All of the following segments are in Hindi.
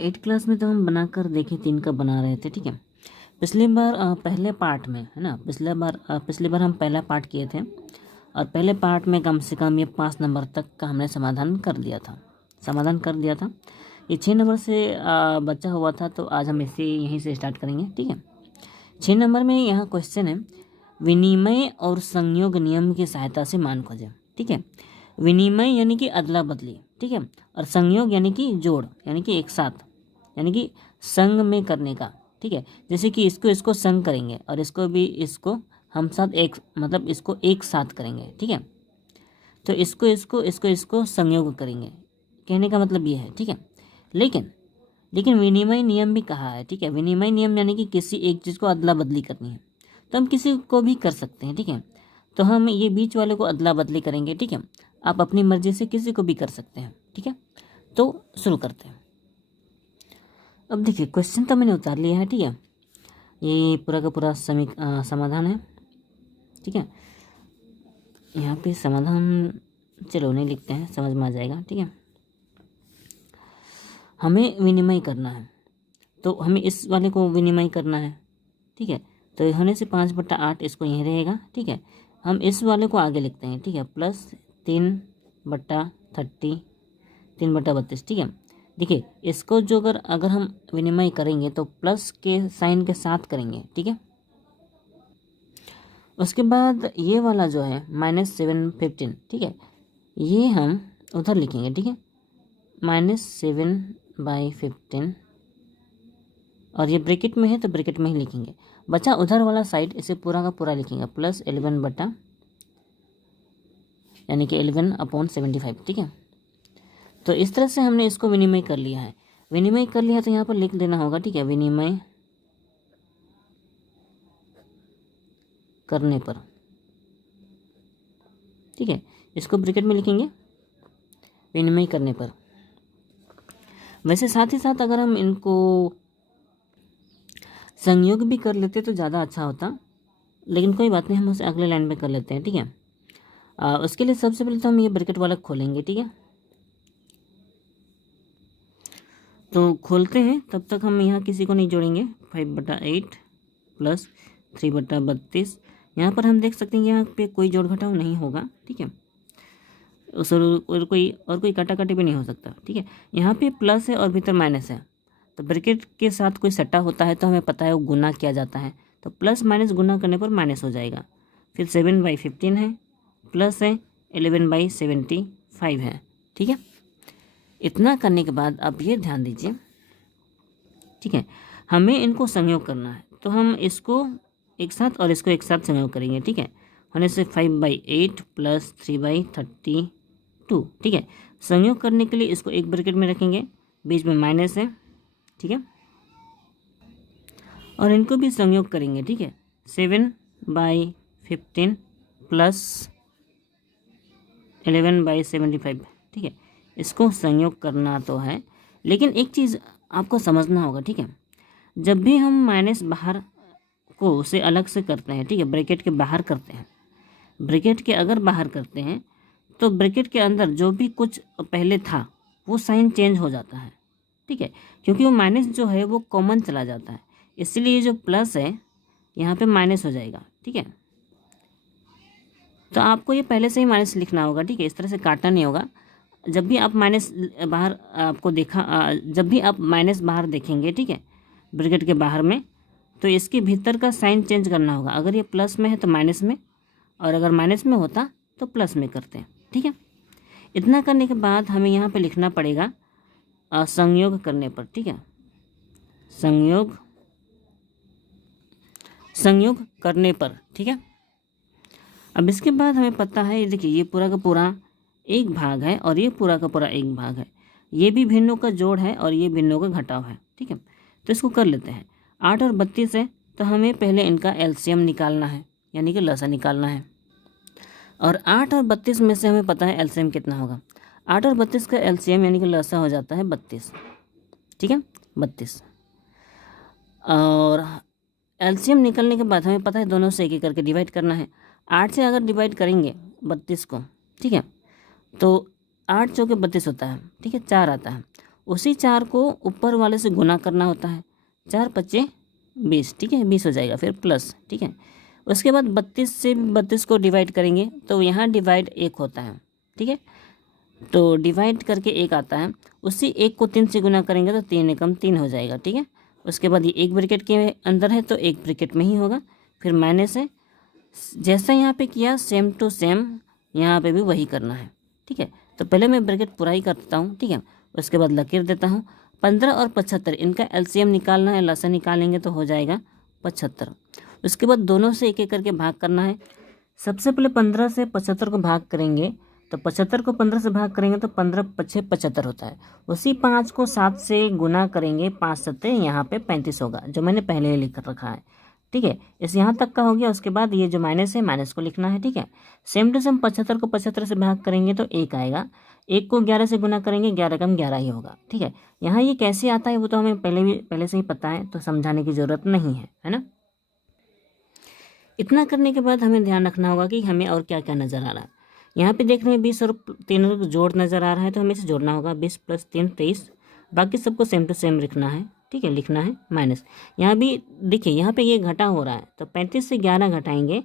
8 क्लास में तो हम बनाकर देखे 3 का बना रहे थे, ठीक है। पिछली बार पहले पार्ट में है ना, पिछली बार हम पहला पार्ट किए थे और पहले पार्ट में कम से कम ये 5 नंबर तक का हमने समाधान कर दिया था। ये 6 नंबर से बचा हुआ था, तो आज हम इसे यहीं से स्टार्ट करेंगे, ठीक है। 6 नंबर में यहाँ क्वेश्चन है, विनिमय और संयोग नियम की सहायता से मान खोजें, ठीक है। विनिमय यानी कि अदला बदली, ठीक है, और संयोग यानी कि जोड़, यानी कि एक साथ, यानी कि संग में करने का, ठीक है। जैसे कि इसको संग करेंगे और इसको हम साथ एक, मतलब इसको एक साथ करेंगे, ठीक है। तो इसको संयोग करेंगे, कहने का मतलब ये है, ठीक है। लेकिन विनिमय नियम भी कहा है, ठीक है। विनिमय नियम यानी कि किसी एक चीज़ को अदला बदली करनी है, तो हम किसी को भी कर सकते हैं, ठीक है। तो हम ये बीच वाले को अदला बदली करेंगे, ठीक है। आप अपनी मर्जी से किसी को भी कर सकते हैं, ठीक है। तो शुरू करते हैं। अब देखिए क्वेश्चन तो मैंने उतार लिया है, ठीक है। ये पूरा का पूरा समाधान है, ठीक है। यहाँ पे समाधान चलो नहीं लिखते हैं, समझ में आ जाएगा, ठीक है। हमें विनिमय करना है, तो हमें इस वाले को विनिमय करना है, ठीक है। तो ये होने से 5/8 इसको यहीं रहेगा, ठीक है। हम इस वाले को आगे लिखते हैं, ठीक है, प्लस 3/30, 3/32, ठीक है। देखिए इसको जो अगर हम विनिमय करेंगे तो प्लस के साइन के साथ करेंगे, ठीक है। उसके बाद ये वाला जो है -7/15, ठीक है, ये हम उधर लिखेंगे, ठीक है, -7/15, और ये ब्रैकेट में है तो ब्रैकेट में ही लिखेंगे। बचा उधर वाला साइड, इसे पूरा का पूरा लिखेंगे, प्लस 11 यानी कि 11/75, ठीक है। तो इस तरह से हमने इसको विनिमय कर लिया है। तो यहाँ पर लिख देना होगा, ठीक है, विनिमय करने पर, ठीक है, इसको ब्रैकेट में लिखेंगे विनिमय करने पर। वैसे साथ ही साथ अगर हम इनको संयोग भी कर लेते तो ज़्यादा अच्छा होता, लेकिन कोई बात नहीं, हम उसे अगले लाइन पे कर लेते हैं, ठीक है। उसके लिए सबसे पहले तो हम ये ब्रैकेट वाला खोलेंगे, ठीक है। तो खोलते हैं, तब तक हम यहाँ किसी को नहीं जोड़ेंगे। 5/8 प्लस 3/32, यहाँ पर हम देख सकते हैं यहाँ पे कोई जोड़ घटाव नहीं होगा, ठीक है। और कोई काटाकाटी भी नहीं हो सकता, ठीक है। यहाँ पे प्लस है और भीतर माइनस है, तो ब्रैकेट के साथ कोई सट्टा होता है तो हमें पता है वो गुना किया जाता है, तो प्लस माइनस गुना करने पर माइनस हो जाएगा। फिर 7/15 है, प्लस है 11/75 है, ठीक है। इतना करने के बाद अब ये ध्यान दीजिए, ठीक है, हमें इनको संयोग करना है, तो हम इसको एक साथ और इसको एक साथ संयोग करेंगे, ठीक है। होने से 5/8 प्लस 3/32, ठीक है। संयोग करने के लिए इसको एक ब्रैकेट में रखेंगे, बीच में माइनस है, ठीक है, और इनको भी संयोग करेंगे, ठीक है। 7/15 प्लस 11/75, ठीक है। इसको संयोग करना तो है, लेकिन एक चीज़ आपको समझना होगा, ठीक है। जब भी हम माइनस बाहर को उसे अलग से करते हैं, ठीक है, ब्रैकेट के बाहर करते हैं, ब्रैकेट के अगर बाहर करते हैं तो ब्रैकेट के अंदर जो भी कुछ पहले था वो साइन चेंज हो जाता है, ठीक है, क्योंकि वो माइनस जो है वो कॉमन चला जाता है, इसलिए ये जो प्लस है यहाँ पे माइनस हो जाएगा, ठीक है। तो आपको ये पहले से ही माइनस लिखना होगा, ठीक है, इस तरह से काटना नहीं होगा। जब भी आप माइनस बाहर देखेंगे, ठीक है, ब्रैकेट के बाहर में, तो इसके भीतर का साइन चेंज करना होगा। अगर ये प्लस में है तो माइनस में, और अगर माइनस में होता तो प्लस में करते हैं, ठीक है। इतना करने के बाद हमें यहाँ पे लिखना पड़ेगा संयोग करने पर, ठीक है, संयोग करने पर, ठीक है। अब इसके बाद हमें पता है, देखिए ये पूरा का पूरा एक भाग है और ये पूरा का पूरा एक भाग है, ये भी भिन्नों का जोड़ है और ये भिन्नों का घटाव है, ठीक है। तो इसको कर लेते हैं। 8 और 32 है, तो हमें पहले इनका एलसीएम निकालना है, यानी कि लसा निकालना है। और 8 और 32 में से हमें पता है एलसीएम कितना होगा। 8 और 32 का एलसीएम यानी कि लसा हो जाता है 32, ठीक है, 32। और एलसीएम निकलने के बाद हमें पता है दोनों से एक करके डिवाइड करना है। 8 से अगर डिवाइड करेंगे 32 को, ठीक है, तो 8 चौके 32 होता है, ठीक है, 4 आता है। उसी 4 को ऊपर वाले से गुना करना होता है। 4 पच्चे 20, ठीक है, 20 हो जाएगा, फिर प्लस, ठीक है। उसके बाद 32 से 32 को डिवाइड करेंगे तो यहाँ डिवाइड 1 होता है, ठीक है, तो डिवाइड करके 1 आता है। उसी 1 को 3 से गुना करेंगे तो 3 एकम 3 हो जाएगा, ठीक है। उसके बाद ये एक ब्रैकेट के अंदर है तो एक ब्रैकेट में ही होगा, फिर माइनस है। जैसा यहाँ पे किया सेम टू सेम यहाँ पे भी वही करना है, ठीक है। तो पहले मैं ब्रैकेट पूरा ही करता हूँ, ठीक है। उसके बाद लकीर देता हूँ। 15 और 75 इनका एलसीएम निकालना है, लसा निकालेंगे तो हो जाएगा 75। उसके बाद दोनों से एक एक करके भाग करना है। सबसे पहले 15 से 75 को भाग करेंगे तो 75 को 15 से भाग करेंगे तो 15 पच्छे 75 होता है। उसी 5 को 7 से गुना करेंगे, 5 सत्ते यहाँ पे 35 होगा, जो मैंने पहले ही लिख कर रखा है, ठीक है। इस यहाँ तक का हो गया। उसके बाद ये जो माइनस है माइनस को लिखना है, ठीक है। सेम टू सेम 75 को 75 से भाग करेंगे तो 1 आएगा। 1 को 11 से गुना करेंगे, 11 कम 11 ही होगा, ठीक है। यहाँ ये कैसे आता है वो तो हमें पहले से ही पता है, तो समझाने की ज़रूरत नहीं है ना। इतना करने के बाद हमें ध्यान रखना होगा कि हमें और क्या क्या नज़र आ रहा है। यहाँ पे देख रहे हैं 20 और 3 जोड़ नज़र आ रहा है, तो हमें इसे जोड़ना होगा। 20 + 3 23। बाकी सबको सेम टू सेम लिखना है, ठीक है, लिखना है माइनस। यहाँ भी देखिए यहाँ पे ये घटा हो रहा है, तो 35 से 11 घटाएंगे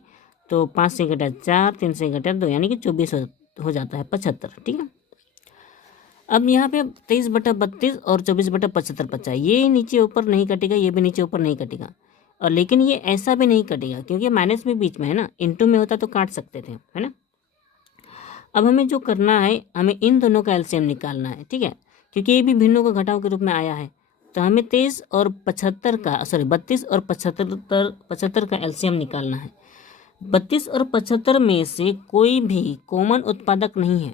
तो 5 से घटा 4, 3 से घटा 2, यानी कि 24 हो जाता है 75, ठीक है। अब यहाँ पे 23/32 और 24/75 बचा है। ये नीचे ऊपर नहीं कटेगा, ये भी नीचे ऊपर नहीं कटेगा, और लेकिन ये ऐसा भी नहीं कटेगा क्योंकि माइनस भी बीच में है ना। इनटू में होता तो काट सकते थे, है ना। अब हमें जो करना है, हमें इन दोनों का एलसीएम निकालना है, ठीक है, क्योंकि ये भी भिन्नों का घटाव के रूप में आया है। तो हमें 32 और 75 का एलसीएम निकालना है। 32 और 75 में से कोई भी कॉमन उत्पादक नहीं है,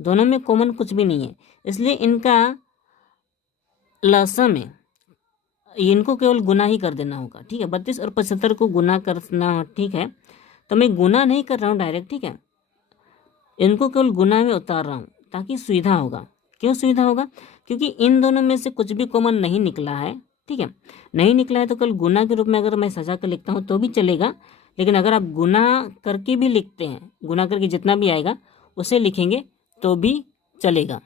दोनों में कॉमन कुछ भी नहीं है, इसलिए इनका लसा में इनको केवल गुना ही कर देना होगा, ठीक है। 32 और 75 को गुना करना, ठीक है। तो मैं गुना नहीं कर रहा हूँ डायरेक्ट, ठीक है, इनको केवल गुना में उतार रहा हूँ ताकि सुविधा होगा। क्यों सुविधा होगा? क्योंकि इन दोनों में से कुछ भी कॉमन नहीं निकला है, ठीक है। नहीं निकला है तो केवल गुना के रूप में अगर मैं सजा कर लिखता हूँ तो भी चलेगा, लेकिन अगर आप गुना करके भी लिखते हैं, गुना करके जितना भी आएगा उसे लिखेंगे तो भी चलेगा,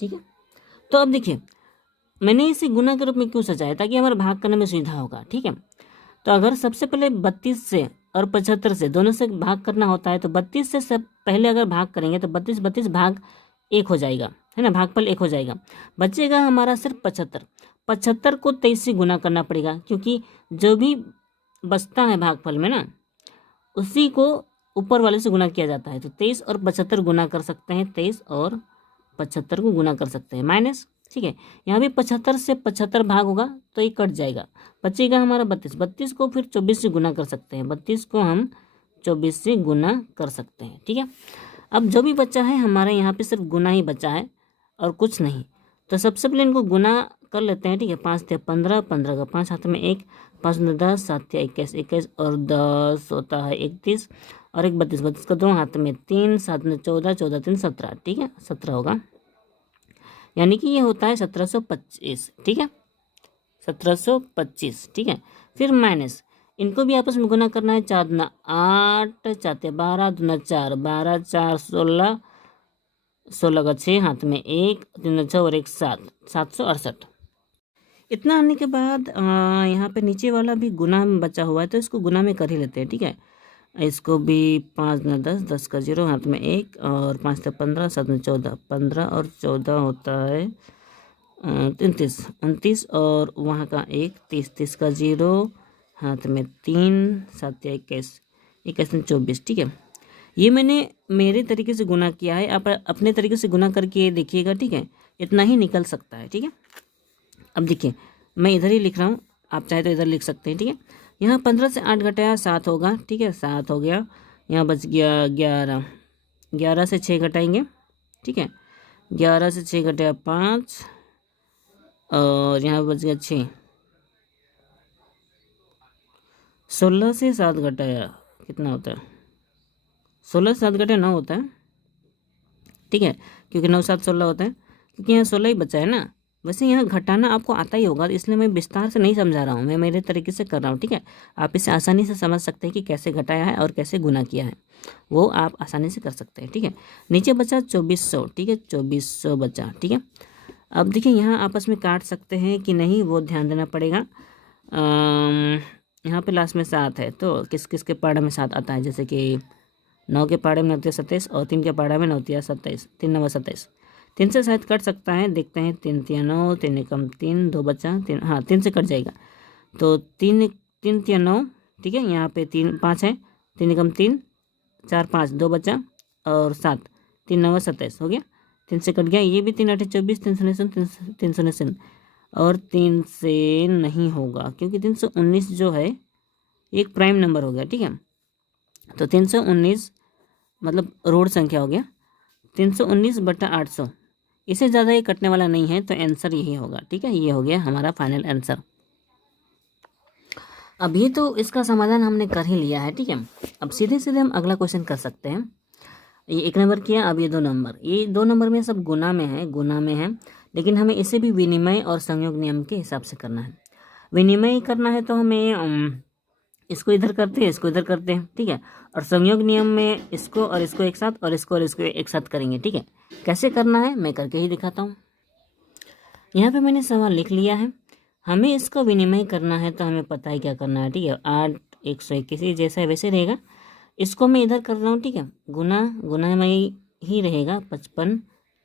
ठीक है। तो अब देखिए मैंने इसे गुना के रूप में क्यों सजाया, ताकि हमारे भाग करने में सुविधा होगा, ठीक है। तो अगर सबसे पहले 32 से और 75 से दोनों से भाग करना होता है, तो 32 से सब पहले अगर भाग करेंगे तो 32 भाग 1 हो जाएगा, है ना, भागफल 1 हो जाएगा। बचेगा हमारा सिर्फ 75 को 23 से गुना करना पड़ेगा, क्योंकि जो भी बचता है भागफल में ना उसी को ऊपर वाले से गुना किया जाता है। तो 23 और 75 गुना कर सकते हैं, 23 और 75 को गुना कर सकते हैं माइनस, ठीक है। यहाँ भी 75 से 75 भाग होगा तो ये कट जाएगा, बचेगा हमारा 32 को फिर 24 से गुना कर सकते हैं, 32 को हम 24 से गुना कर सकते हैं, ठीक है। अब जो भी बचा है हमारे यहाँ पे सिर्फ गुना ही बचा है और कुछ नहीं। तो सबसे पहले इनको गुना कर लेते हैं, ठीक है। 5 × 15, 15 का 5 हाथ में 1, 5 × 10, 7 × 21, 21 और 10 होता है 31 और 1 32, 32 का 2 हाथ में 3, 7 × 14, 14 3 17, ठीक है, 17 होगा, यानी कि ये होता है 1725, ठीक है, 1725, ठीक है। फिर माइनस, इनको भी आपस में गुना करना है। 4 × 8, 4 × 12, 2 × 4, 12, 4 16, 16 का 6 हाथ में 1, 3 × 6 और 1 7, 768। इतना आने के बाद यहाँ पे नीचे वाला भी गुना में बचा हुआ है तो इसको गुना में कर ही लेते हैं, ठीक है। इसको भी 5 × 10, 10 का 0 हाथ में 1 और 5 × 15, 7 × 14, 15 और 14 होता है 29, 29 और वहाँ का 1, 30, 30 का 0 हाथ में 3, 7 × 21, 21 × 24, ठीक है। ये मैंने मेरे तरीके से गुना किया है, आप अपने तरीके से गुना करके देखिएगा, ठीक है। इतना ही निकल सकता है, ठीक है। अब देखिए मैं इधर ही लिख रहा हूँ, आप चाहे तो इधर लिख सकते हैं, ठीक है। यहाँ 15 से 8 घटाया 7 होगा, ठीक है, 7 हो गया। यहाँ बच गया 11, 11 से 6 घटाएंगे, ठीक है, 11 से 6 घटाया 5 और यहाँ बच गया 6। 16 से 7 घटाया कितना होता है, 16 से 7 घटाया 9 होता है, ठीक है, क्योंकि 9 7 16 होता है, क्योंकि यहाँ 16 ही बचा है ना। वैसे यहाँ घटाना आपको आता ही होगा, इसलिए मैं विस्तार से नहीं समझा रहा हूँ, मैं मेरे तरीके से कर रहा हूँ, ठीक है। आप इसे आसानी से समझ सकते हैं कि कैसे घटाया है और कैसे गुना किया है, वो आप आसानी से कर सकते हैं, ठीक है। नीचे बचा 2400, ठीक है, 2400 बचा, ठीक है। अब देखिए यहाँ आपस में काट सकते हैं कि नहीं वो ध्यान देना पड़ेगा। यहाँ पे लास्ट में 7 है तो किस किस के पाड़ा में 7 आता है, जैसे कि 9 के पाड़े में 9 27 और 3 के पाड़ा में 9 27, 3 9 27। 3 से शायद कट सकता है, देखते हैं। 3 3 9, 3 एकम 3, 2 बचा 3, हाँ 3 से कट जाएगा तो 3 3 3 9, ठीक है। यहाँ पे 3 5 है, 3 एकम 3, 4 5, 2 बचा और 7, 3 9 27 हो गया। 3 से कट गया, ये भी 3 8 24, 3 0 और 3 से नहीं होगा क्योंकि 319 जो है एक प्राइम नंबर हो गया, ठीक है। तो 319 मतलब रोड संख्या हो गया 319/800, इससे ज़्यादा ये कटने वाला नहीं है तो आंसर यही होगा, ठीक है। ये हो गया हमारा फाइनल आंसर। अब ये तो इसका समाधान हमने कर ही लिया है, ठीक है। अब सीधे सीधे हम अगला क्वेश्चन कर सकते हैं। ये 1 नंबर किया, अब ये 2 नंबर, ये 2 नंबर में सब गुना में है, लेकिन हमें इसे भी विनिमय और संयोग नियम के हिसाब से करना है। विनिमय करना है तो हमें इसको इधर करते हैं, इसको इधर करते हैं, ठीक है। और संयोग नियम में इसको और इसको एक साथ और इसको एक साथ करेंगे, ठीक है। कैसे करना है मैं करके ही दिखाता हूँ। यहाँ पे मैंने सवाल लिख लिया है, हमें इसको विनिमय करना है तो हमें पता है क्या करना है, ठीक है। 8 121 जैसा वैसे रहेगा, इसको मैं इधर कर रहा हूँ, ठीक है। गुना में ही रहेगा 55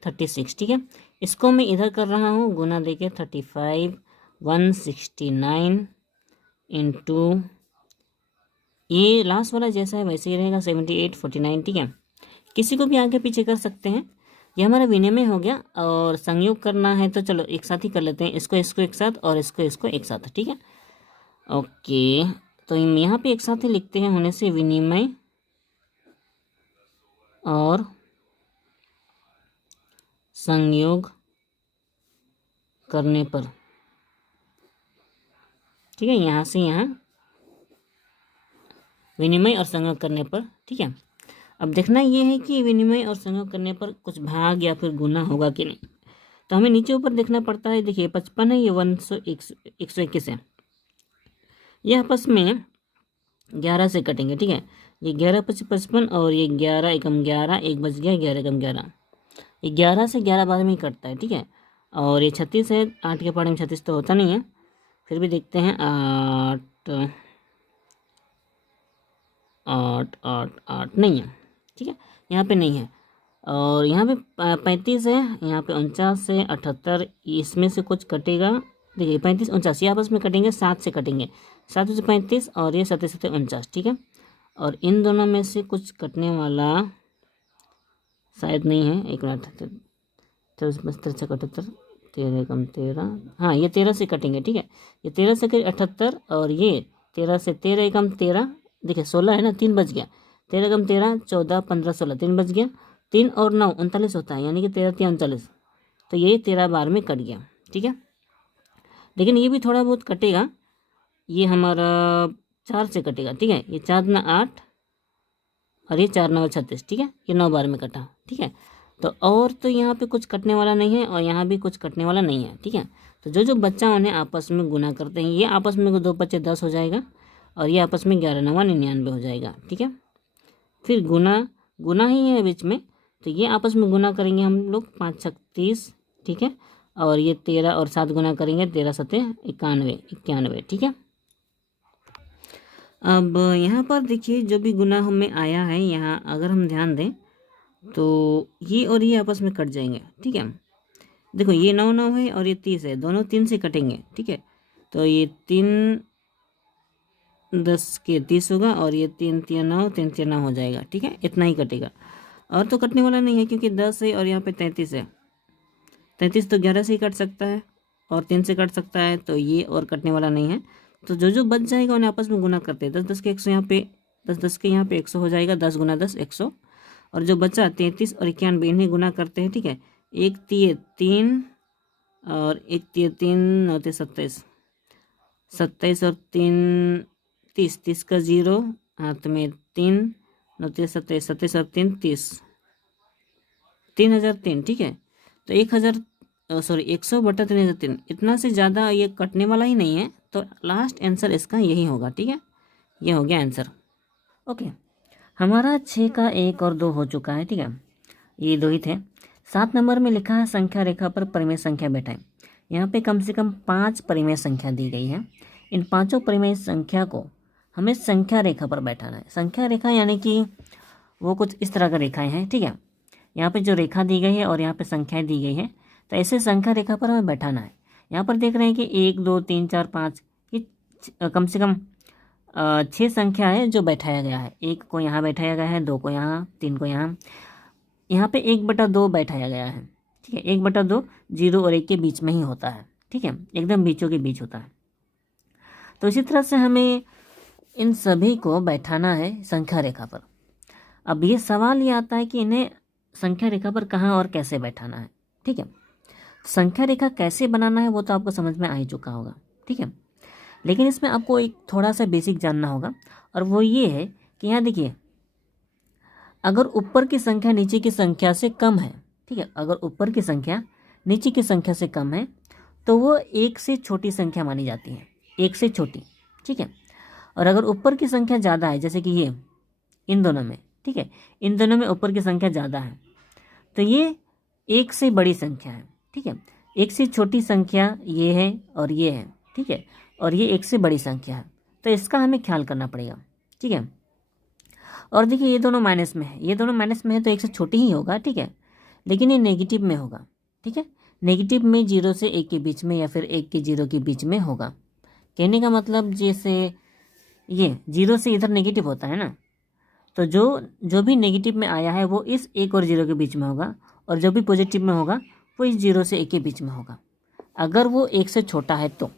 36, ठीक है। इसको मैं इधर कर रहा हूँ, गुना देखिए 35 169 इंटू ये लास्ट वाला जैसा है वैसे ही रहेगा 78 49, ठीक है। किसी को भी आगे पीछे कर सकते हैं। ये हमारा विनिमय हो गया और संयोग करना है तो चलो एक साथ ही कर लेते हैं, इसको एक साथ और इसको एक साथ, ठीक है। ओके, तो यहाँ पे एक साथ ही लिखते हैं, होने से विनिमय और संयोग करने पर, ठीक है। यहाँ से यहाँ विनिमय और संयोग करने पर, ठीक है। अब देखना ये है कि विनिमय और संयोग करने पर कुछ भाग या फिर गुना होगा कि नहीं, तो हमें नीचे ऊपर देखना पड़ता है। देखिए 55 है, ये 121 है, ये आपस में 11 से कटेंगे, ठीक है। ये 11 × 55 और ये 11 एकम 11, एक बच गया 11 एकम 11, ये 11 से 11 बाद में ही कटता है, ठीक है। और ये 36 है, 8 के पाड़े में 36 तो होता नहीं है, फिर भी देखते हैं 8 नहीं है, ठीक है। यहाँ पे नहीं है और यहाँ पे 35 है, यहाँ पे 49 है, 78, इसमें से कुछ कटेगा। देखिए 35 49 ये आपस में कटेंगे, 7 से कटेंगे, 7 से 35 और ये 7 7 49, ठीक है। और इन दोनों में से कुछ कटने वाला शायद नहीं है, एक मिनट, 73 75 13 कम 13, हाँ ये 13 से कटेंगे, ठीक है। ये 13 से 78 और ये 13 से 13 कम 13, देखिए 16 है ना, 3 बच गया, 13 कम 13 14 15 16, 3 बच गया, 3 और 9 39 होता है, यानी कि 13 3 39, तो ये 13 बार में कट गया, ठीक है। लेकिन ये भी थोड़ा बहुत कटेगा, ये हमारा 4 से कटेगा, ठीक है। ये 4 ना 8 और ये 4 9 36, ठीक है। ये 9 बार में कटा, ठीक है। तो और तो यहाँ पे कुछ कटने वाला नहीं है और यहाँ भी कुछ कटने वाला नहीं है, ठीक है। तो जो बच्चा उन्हें आपस में गुना करते हैं, ये आपस में 2 × 5 = 10 हो जाएगा और ये आपस में 11 9 99 हो जाएगा, ठीक है। फिर गुना ही है बीच में, तो ये आपस में गुना करेंगे हम लोग 5 × 30, ठीक है। और ये 13 और 7 गुना करेंगे 13 7 91, ठीक है। अब यहाँ पर देखिए जो भी गुना हमें आया है, यहाँ अगर हम ध्यान दें तो ये और ये आपस में कट जाएंगे, ठीक है। देखो ये 9 9 है और ये 30 है, दोनों 3 से कटेंगे, ठीक है। तो ये 3 10 के 30 होगा और ये 3 3 9 3 3 9 हो जाएगा, ठीक है। इतना ही कटेगा और तो कटने वाला नहीं है क्योंकि 10 है और यहाँ पे 33 है, 33 तो 11 से ही कट सकता है और 3 से कट सकता है, तो ये और कटने वाला नहीं है। तो जो बच जाएगा उन्हें आपस में गुना करते हैं, 10 10 के 100, यहाँ पे 10 10 के यहाँ पे 100 हो जाएगा, 10 × 10 100, और जो बचा 33 और 91 इन्हें गुना करते हैं, ठीक है। 1 3 3 और 1 3 3 9 27 27 और 3 30 30 का 0 हाथ में 3 9 27 27 और 3 30 3003, ठीक है। तो 100/3003, इतना से ज़्यादा ये कटने वाला ही नहीं है, तो लास्ट आंसर इसका यही होगा, ठीक है। ये हो गया आंसर। ओके, हमारा 6 का 1 और 2 हो चुका है, ठीक है। ये 2 ही थे, 7 नंबर में लिखा है संख्या रेखा पर परिमेय संख्या बैठाएं। यहाँ पे कम से कम 5 परिमेय संख्या दी गई है। इन पांचों परिमेय संख्या को हमें संख्या रेखा पर बैठाना है। संख्या रेखा यानी कि वो कुछ इस तरह का रेखाएं हैं, ठीक है। यहाँ पे जो रेखा दी गई है और यहाँ पे संख्याएं दी गई है, तो ऐसे संख्या रेखा पर हमें बैठाना है। यहाँ पर देख रहे हैं कि 1 2 3 4 5 ये कम से कम 6 संख्या है जो बैठाया गया है। 1 को यहाँ बैठाया गया है, 2 को यहाँ, 3 को यहाँ पे 1/2 बैठाया गया है, ठीक है। 1/2 0 और 1 के बीच में ही होता है, ठीक है, एकदम बीचों के बीच होता है। तो इसी तरह से हमें इन सभी को बैठाना है संख्या रेखा पर। अब ये सवाल ये आता है कि इन्हें संख्या रेखा पर कहाँ और कैसे बैठाना है, ठीक है। संख्या रेखा कैसे बनाना है वो तो आपको समझ में आ ही चुका होगा, ठीक है। लेकिन इसमें आपको एक थोड़ा सा बेसिक जानना होगा, और वो ये है कि यहाँ देखिए, अगर ऊपर की संख्या नीचे की संख्या से कम है, ठीक है, अगर ऊपर की संख्या नीचे की संख्या से कम है तो वो 1 से छोटी संख्या मानी जाती है, 1 से छोटी, ठीक है। और अगर ऊपर की संख्या ज़्यादा है, जैसे कि ये इन दोनों में, ठीक है, इन दोनों में ऊपर की संख्या ज़्यादा है, तो ये 1 से बड़ी संख्या है, ठीक है। 1 से छोटी संख्या ये है और ये है, ठीक है, और ये 1 से बड़ी संख्या है, तो इसका हमें ख्याल करना पड़ेगा, ठीक है। और देखिए ये दोनों माइनस में है, ये दोनों माइनस में है तो 1 से छोटी ही होगा, ठीक है, लेकिन ये नेगेटिव में होगा, ठीक है। नेगेटिव में 0 से 1 के बीच में या फिर 1 के 0 के बीच में होगा। कहने का मतलब जैसे ये 0 से इधर नेगेटिव होता है ना, तो जो भी नेगेटिव में आया है वो इस 1 और 0 के बीच में होगा, और जो भी पॉजिटिव में होगा वो इस 0 से 1 के बीच में होगा, अगर वो 1 से छोटा है तो,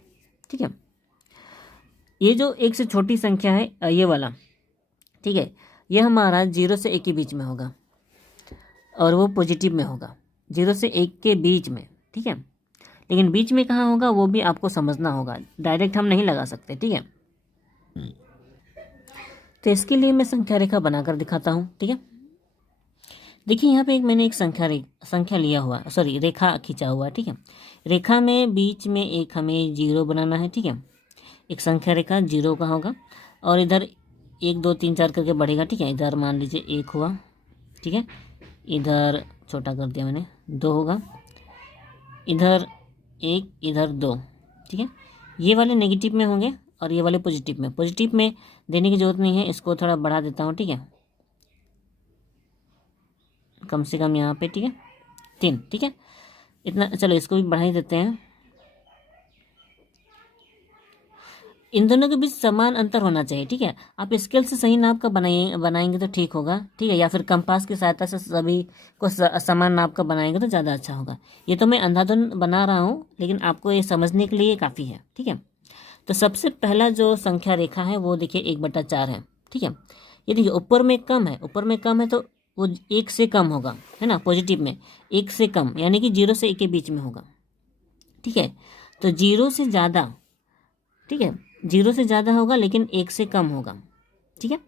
ठीक है। ये जो 1 से छोटी संख्या है ये वाला, ठीक है, ये हमारा 0 से 1 के बीच में होगा और वो पॉजिटिव में होगा, 0 से 1 के बीच में, ठीक है। लेकिन बीच में कहाँ होगा वो भी आपको समझना होगा, डायरेक्ट हम नहीं लगा सकते, ठीक है। तो इसके लिए मैं संख्या रेखा बनाकर दिखाता हूँ, ठीक है। देखिए यहाँ पे मैंने एक संख्या लिया हुआ, सॉरी रेखा खींचा हुआ, ठीक है। रेखा में बीच में एक हमें 0 बनाना है, ठीक है। एक संख्या रेखा 0 का होगा और इधर 1 2 3 4 करके बढ़ेगा, ठीक है। इधर मान लीजिए 1 हुआ, ठीक है, इधर छोटा कर दिया मैंने, 2 होगा, इधर 1 इधर 2, ठीक है। ये वाले नेगेटिव में होंगे और ये वाले पॉजिटिव में। पॉजिटिव में देने की ज़रूरत नहीं है, इसको थोड़ा बढ़ा देता हूँ, ठीक है, कम से कम यहाँ पे, ठीक है, 3, ठीक है, इतना, चलो इसको भी बढ़ा ही देते हैं। इन दोनों के बीच समान अंतर होना चाहिए, ठीक है। आप स्केल से सही नाप का बनाएंगे तो ठीक होगा, ठीक है, या फिर कंपास की सहायता से सभी को समान नाप का बनाएंगे तो ज़्यादा अच्छा होगा। ये तो मैं अंधाधुंध बना रहा हूँ, लेकिन आपको ये समझने के लिए काफ़ी है, ठीक है। तो सबसे पहला जो संख्या रेखा है वो देखिए 1/4 है, ठीक है। ये देखिए ऊपर में कम है, ऊपर में कम है तो वो 1 से कम होगा, है ना, पॉजिटिव में 1 से कम यानी कि 0 से 1 के बीच में होगा, ठीक है। तो 0 से ज़्यादा, ठीक है, 0 से ज़्यादा होगा लेकिन 1 से कम होगा, ठीक है।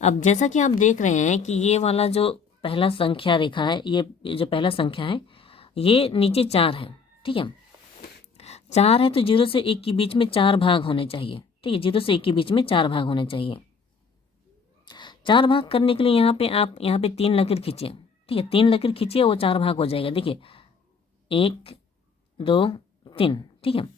अब जैसा कि आप देख रहे हैं कि ये वाला जो पहला संख्या रेखा है, ये जो पहला संख्या है ये नीचे 4 है, ठीक है। 4 है तो 0 से 1 के बीच में 4 भाग होने चाहिए, ठीक है, 0 से 1 के बीच में 4 भाग होने चाहिए। 4 भाग करने के लिए आप यहाँ पे 3 लकीर खींचिए, ठीक है, 3 लकीर खींचिए, वो 4 भाग हो जाएगा। देखिए 1 2 3, ठीक है।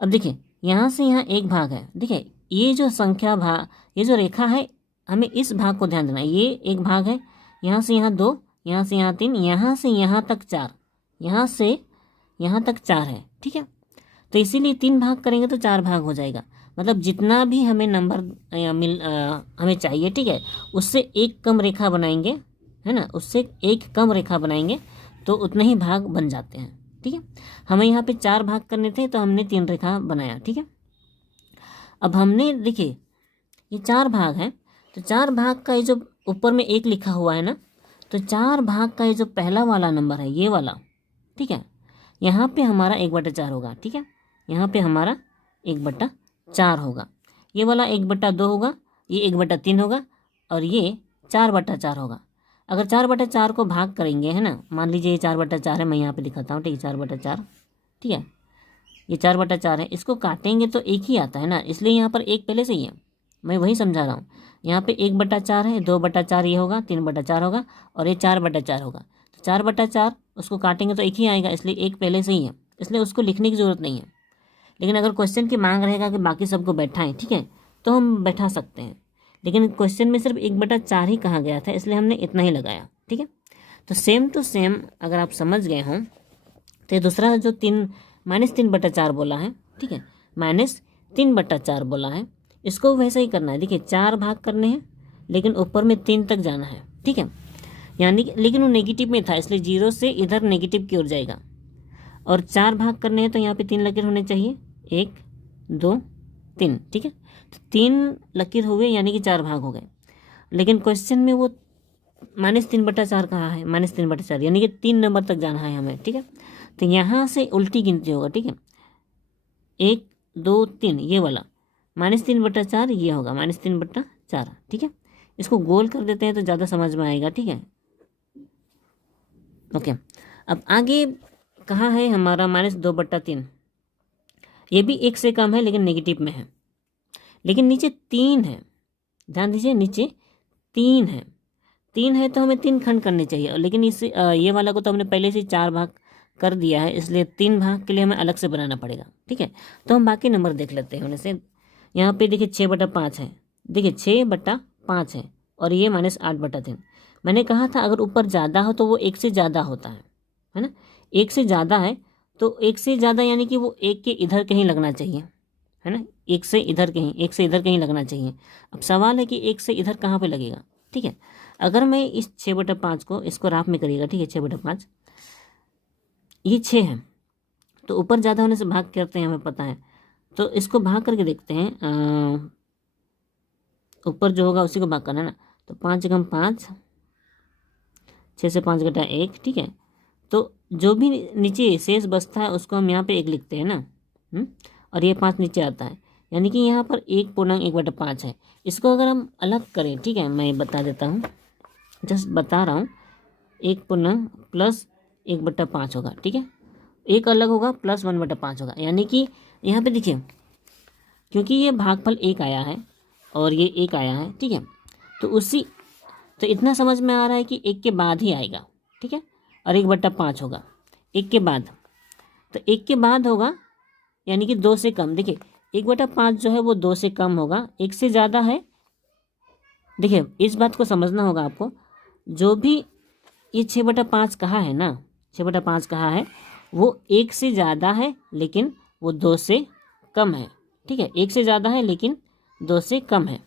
अब देखिए यहाँ से यहाँ 1 भाग है, देखिए ये जो संख्या भाग, ये जो रेखा है, हमें इस भाग को ध्यान देना है। ये 1 भाग है, यहाँ से यहाँ 2, यहाँ से यहाँ 3, यहाँ से यहाँ तक 4, यहाँ से यहाँ तक 4 है, ठीक है। तो इसीलिए 3 भाग करेंगे तो 4 भाग हो जाएगा, मतलब जितना भी हमें नंबर हमें चाहिए, ठीक है, उससे 1 कम रेखा बनाएंगे, है ना, उससे 1 कम रेखा बनाएंगे तो उतने ही भाग बन जाते हैं, ठीक है। हमें यहाँ पे 4 भाग करने थे तो हमने 3 रेखा बनाया, ठीक है। अब हमने देखिए ये 4 भाग हैं, तो 4 भाग का ये जो ऊपर में 1 लिखा हुआ है ना, तो 4 भाग का ये जो पहला वाला नंबर है ये वाला, ठीक है, यहाँ पे हमारा 1/4 होगा, ठीक है, यहाँ पे हमारा 1/4 होगा। ये वाला 1/2 होगा, ये 1/3 होगा और ये 4/4 होगा। अगर 4/4 को भाग करेंगे, है ना, मान लीजिए ये 4/4 है, मैं यहाँ पे दिखाता हूँ, ठीक है, 4/4, ठीक है, ये 4/4 है, इसको काटेंगे तो 1 ही आता है ना, इसलिए यहाँ पर 1 पहले से ही है, मैं वही समझा रहा हूँ। यहाँ पे 1/4 है, 2/4 ये होगा, 3/4 होगा और ये 4/4 होगा। तो 4/4 उसको काटेंगे तो एक ही आएगा, इसलिए एक पहले से ही है, इसलिए उसको लिखने की ज़रूरत नहीं है। लेकिन अगर क्वेश्चन की मांग रहेगा कि बाकी सबको बैठाएं, ठीक है, तो हम बैठा सकते हैं। लेकिन क्वेश्चन में सिर्फ 1/4 ही कहा गया था, इसलिए हमने इतना ही लगाया, ठीक है। तो सेम टू सेम अगर आप समझ गए हों तो ये दूसरा जो -3/4 बोला है, ठीक है, -3/4 बोला है, इसको वैसे ही करना है। देखिए 4 भाग करने हैं, लेकिन ऊपर में 3 तक जाना है, ठीक है। यानी कि लेकिन वो नेगेटिव में था, इसलिए 0 से इधर नेगेटिव की ओर जाएगा। और 4 भाग करने हैं तो यहाँ पे 3 लकीर होने चाहिए, 1 2 3, ठीक है। तो 3 लकीर हो गए, यानी कि 4 भाग हो गए। लेकिन क्वेश्चन में वो -3/4 कहा है, -3/4 यानी कि 3 नंबर तक जाना है हमें, ठीक है। तो यहाँ से उल्टी गिनती होगा, ठीक है, 1 2 3 ये वाला, -3/4 ये होगा -3/4, ठीक है। इसको गोल कर देते हैं तो ज़्यादा समझ में आएगा, ठीक है। ओके, अब आगे कहाँ है हमारा -2/3, ये भी 1 से कम है लेकिन नेगेटिव में है, लेकिन नीचे 3 है, ध्यान दीजिए नीचे 3 है। 3 है तो हमें 3 खंड करने चाहिए, लेकिन इस ये वाला को तो हमने पहले से 4 भाग कर दिया है, इसलिए 3 भाग के लिए हमें अलग से बनाना पड़ेगा, ठीक है। तो हम बाकी नंबर देख लेते हैं उन्हें से। यहाँ पे देखिए 6/5 है, देखिए 6/5 है, और ये -8/3। मैंने कहा था अगर ऊपर ज़्यादा हो तो वो 1 से ज़्यादा होता है ना। 1 से ज़्यादा है तो 1 से ज़्यादा यानी कि वो 1 के इधर कहीं लगना चाहिए, है ना। 1 से इधर कहीं, 1 से इधर कहीं लगना चाहिए। अब सवाल है कि 1 से इधर कहाँ पे लगेगा, ठीक है। अगर मैं इस 6/5 को, इसको राफ में करिएगा, ठीक है, 6/5 ये 6 है, तो ऊपर ज़्यादा होने से भाग करते हैं, हमें पता है। तो इसको भाग करके देखते हैं, ऊपर जो होगा उसी को भाग करना है ना। तो 5 × 5, 6 से 5 घटा 1, ठीक है। तो जो भी नीचे शेष बचता है उसको हम यहाँ पे 1 लिखते हैं ना, और ये 5 नीचे आता है, यानी कि यहाँ पर 1/1/5 है। इसको अगर हम अलग करें, ठीक है, मैं बता देता हूँ, जस्ट बता रहा हूँ, 1 प्लस 1/5 होगा, ठीक है। एक अलग होगा प्लस 1/5 होगा, यानी कि यहाँ पे देखिए क्योंकि ये भागफल 1 आया है और ये 1 आया है, ठीक है। तो इतना समझ में आ रहा है कि 1 के बाद ही आएगा, ठीक है, और 1/5 होगा 1 के बाद। तो 1 के बाद होगा यानी कि 2 से कम। देखिए 1/5 जो है वो 2 से कम होगा, 1 से ज़्यादा है। देखिए इस बात को समझना होगा आपको, जो भी ये 6/5 कहा है ना, 6/5 कहा है, वो 1 से ज़्यादा है लेकिन वो 2 से कम है, ठीक है। 1 से ज़्यादा है लेकिन 2 से कम है।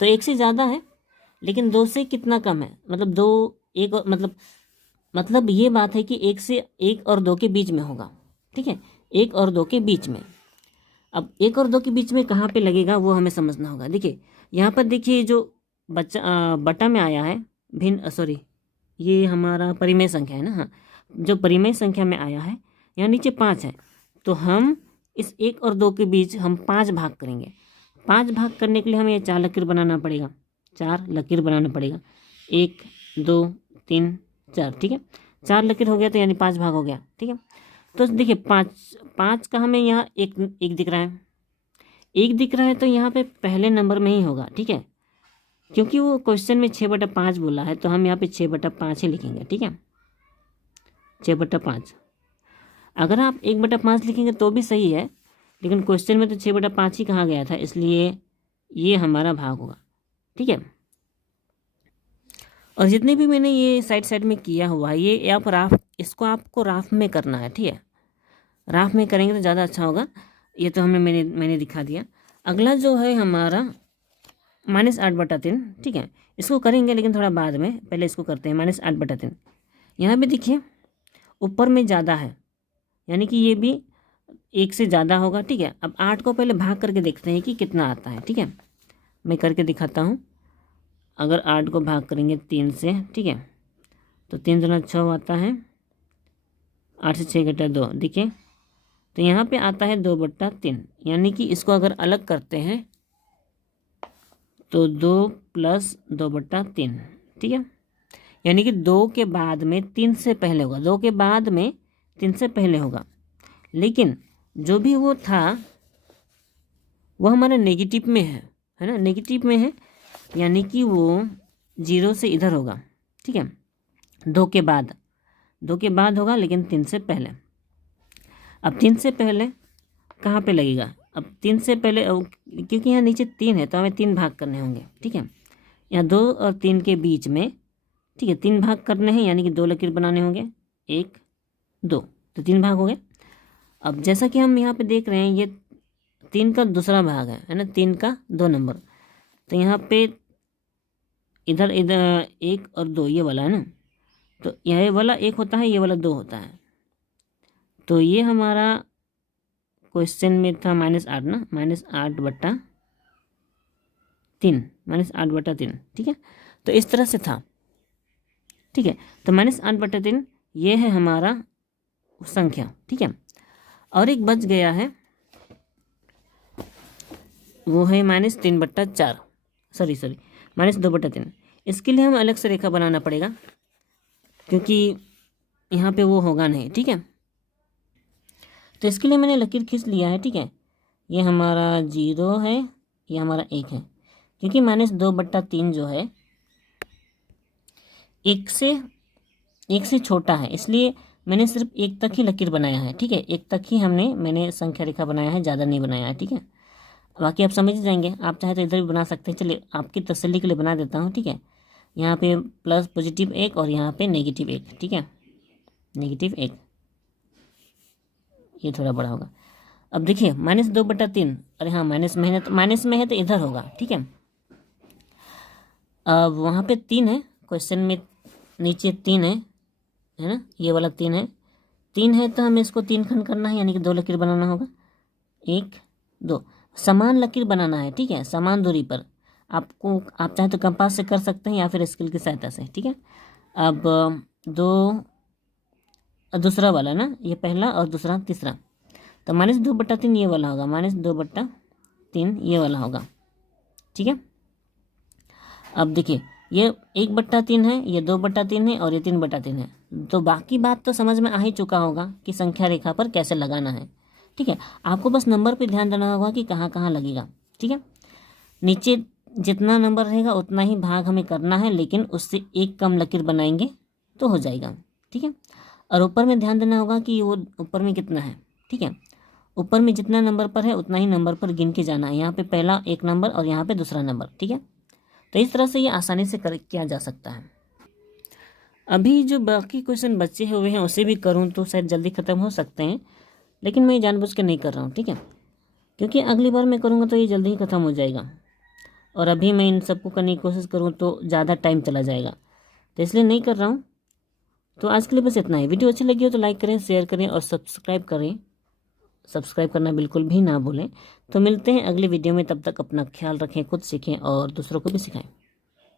तो 1 से ज़्यादा है लेकिन 2 से कितना कम है, मतलब 2 1 और मतलब ये बात है कि 1 और 2 के बीच में होगा, ठीक है, 1 और 2 के बीच में। अब 1 और 2 के बीच में कहाँ पे लगेगा वो हमें समझना होगा। देखिए यहाँ पर देखिए जो बटा में आया है ये हमारा परिमेय संख्या है ना, हाँ, जो परिमेय संख्या में आया है यहाँ नीचे 5 है, तो हम इस 1 और 2 के बीच हम 5 भाग करेंगे। 5 भाग करने के लिए हमें ये 4 लकीर बनाना पड़ेगा, 4 लकीर बनाना पड़ेगा, 1 2 3 4, ठीक है। 4 लकीर हो गया तो यानी 5 भाग हो गया, ठीक है। तो देखिए 5 का हमें यहाँ एक दिख रहा है, 1 दिख रहा है, तो यहाँ पे पहले नंबर में ही होगा, ठीक है, क्योंकि वो क्वेश्चन में 6/5 बोला है, तो हम यहाँ पे 6/5 ही लिखेंगे, ठीक है, 6/5। अगर आप 1/5 लिखेंगे तो भी सही है, लेकिन क्वेश्चन में तो 6/5 ही कहा गया था, इसलिए ये हमारा भाग होगा, ठीक है। और जितने भी मैंने ये साइड में किया हुआ है, ये आप इसको आपको राफ में करना है, ठीक है, राफ में करेंगे तो ज़्यादा अच्छा होगा। ये तो मैंने दिखा दिया। अगला जो है हमारा -8/3, ठीक है, इसको करेंगे लेकिन थोड़ा बाद में, पहले इसको करते हैं। -8/3 यहाँ पे देखिए ऊपर में ज़्यादा है, यानी कि ये भी 1 से ज़्यादा होगा, ठीक है। अब 8 को पहले भाग करके देखते हैं कि कितना आता है, ठीक है, मैं करके दिखाता हूँ। अगर 8 को भाग करेंगे 3 से, ठीक है, तो 3 दूना 6 आता है, 8 से 6 घटा 2, देखिए तो यहाँ पे आता है 2/3, यानी कि इसको अगर अलग करते हैं तो 2 + 2/3, ठीक है, यानी कि 2 के बाद में 3 से पहले होगा, 2 के बाद में 3 से पहले होगा। लेकिन जो भी वो था वो हमारा नेगेटिव में है ना, नेगेटिव में है, यानी कि वो 0 से इधर होगा, ठीक है। 2 के बाद, 2 के बाद होगा लेकिन 3 से पहले। अब 3 से पहले कहाँ पे लगेगा? अब 3 से पहले क्योंकि यहाँ नीचे 3 है तो हमें 3 भाग करने होंगे, ठीक है। यहाँ 2 और 3 के बीच में, ठीक है, 3 भाग करने हैं, यानी कि 2 लकीर बनाने होंगे, 1 2, तो 3 भाग हो गए। अब जैसा कि हम यहाँ पे देख रहे हैं, ये 3 का दूसरा भाग है ना, 3 का 2 नंबर, तो यहाँ पे इधर 1 और 2 ये वाला है ना, तो यह वाला 1 होता है, ये वाला 2 होता है। तो ये हमारा क्वेश्चन में था -8 ना, -8/3, -8/3, ठीक है। तो इस तरह से था, ठीक है। तो -8/3 ये है हमारा संख्या, ठीक है। और एक बच गया है, वो है -3/4, सॉरी -2/3। इसके लिए हम अलग से रेखा बनाना पड़ेगा क्योंकि यहाँ पे वो होगा नहीं, ठीक है। तो इसके लिए मैंने लकीर खींच लिया है, ठीक है। ये हमारा 0 है, ये हमारा 1 है, क्योंकि -2/3 जो है 1 से छोटा है, इसलिए मैंने सिर्फ 1 तक ही लकीर बनाया है, ठीक है। 1 तक ही मैंने संख्या रेखा बनाया है, ज़्यादा नहीं बनाया है, ठीक है। बाकी आप समझ जाएंगे, आप चाहे तो इधर भी बना सकते हैं। चलिए आपकी तसल्ली के लिए बना देता हूँ, ठीक है। यहाँ पे प्लस +1 और यहाँ पे -1, ठीक है, -1, ये थोड़ा बड़ा होगा। अब देखिए -2/3, अरे हाँ माइनस में है तो इधर होगा, ठीक है। अब वहाँ पे 3 है, क्वेश्चन में नीचे 3 है ना, ये वाला 3 है, 3 है तो हमें इसको 3 खंड करना है, यानी कि 2 लकीर बनाना होगा, 1 2, समान लकीर बनाना है, ठीक है, समान दूरी पर। आप चाहे तो कंपास से कर सकते हैं या फिर स्केल की सहायता से, ठीक है। अब 2 दूसरा वाला ना, ये पहला और दूसरा तीसरा, तो -2/3 ये वाला होगा, -2/3 ये वाला होगा, ठीक है। अब देखिए ये 1/3 है, ये 2/3 है और ये 3/3 है। तो बाकी बात तो समझ में आ ही चुका होगा कि संख्या रेखा पर कैसे लगाना है, ठीक है। आपको बस नंबर पे ध्यान देना होगा कि कहाँ कहाँ लगेगा, ठीक है। नीचे जितना नंबर रहेगा उतना ही भाग हमें करना है, लेकिन उससे 1 कम लकीर बनाएंगे तो हो जाएगा, ठीक है। और ऊपर में ध्यान देना होगा कि वो ऊपर में कितना है, ठीक है। ऊपर में जितना नंबर पर है उतना ही नंबर पर गिन के जाना है, यहाँ पे पहला 1 नंबर और यहाँ पे दूसरा नंबर, ठीक है। तो इस तरह से ये आसानी से किया जा सकता है। अभी जो बाकी क्वेश्चन बचे हुए हैं उसे भी करूँ तो शायद जल्दी ख़त्म हो सकते हैं, लेकिन मैं जानबूझ के नहीं कर रहा हूँ, ठीक है, क्योंकि अगली बार मैं करूँगा तो ये जल्दी ही ख़त्म हो जाएगा, और अभी मैं इन सबको करने की कोशिश करूँ तो ज़्यादा टाइम चला जाएगा, तो इसलिए नहीं कर रहा हूँ। तो आज के लिए बस इतना ही। वीडियो अच्छी लगी हो तो लाइक करें, शेयर करें और सब्सक्राइब करें, सब्सक्राइब करना बिल्कुल भी ना भूलें। तो मिलते हैं अगली वीडियो में, तब तक अपना ख्याल रखें, खुद सीखें और दूसरों को भी सिखाएं।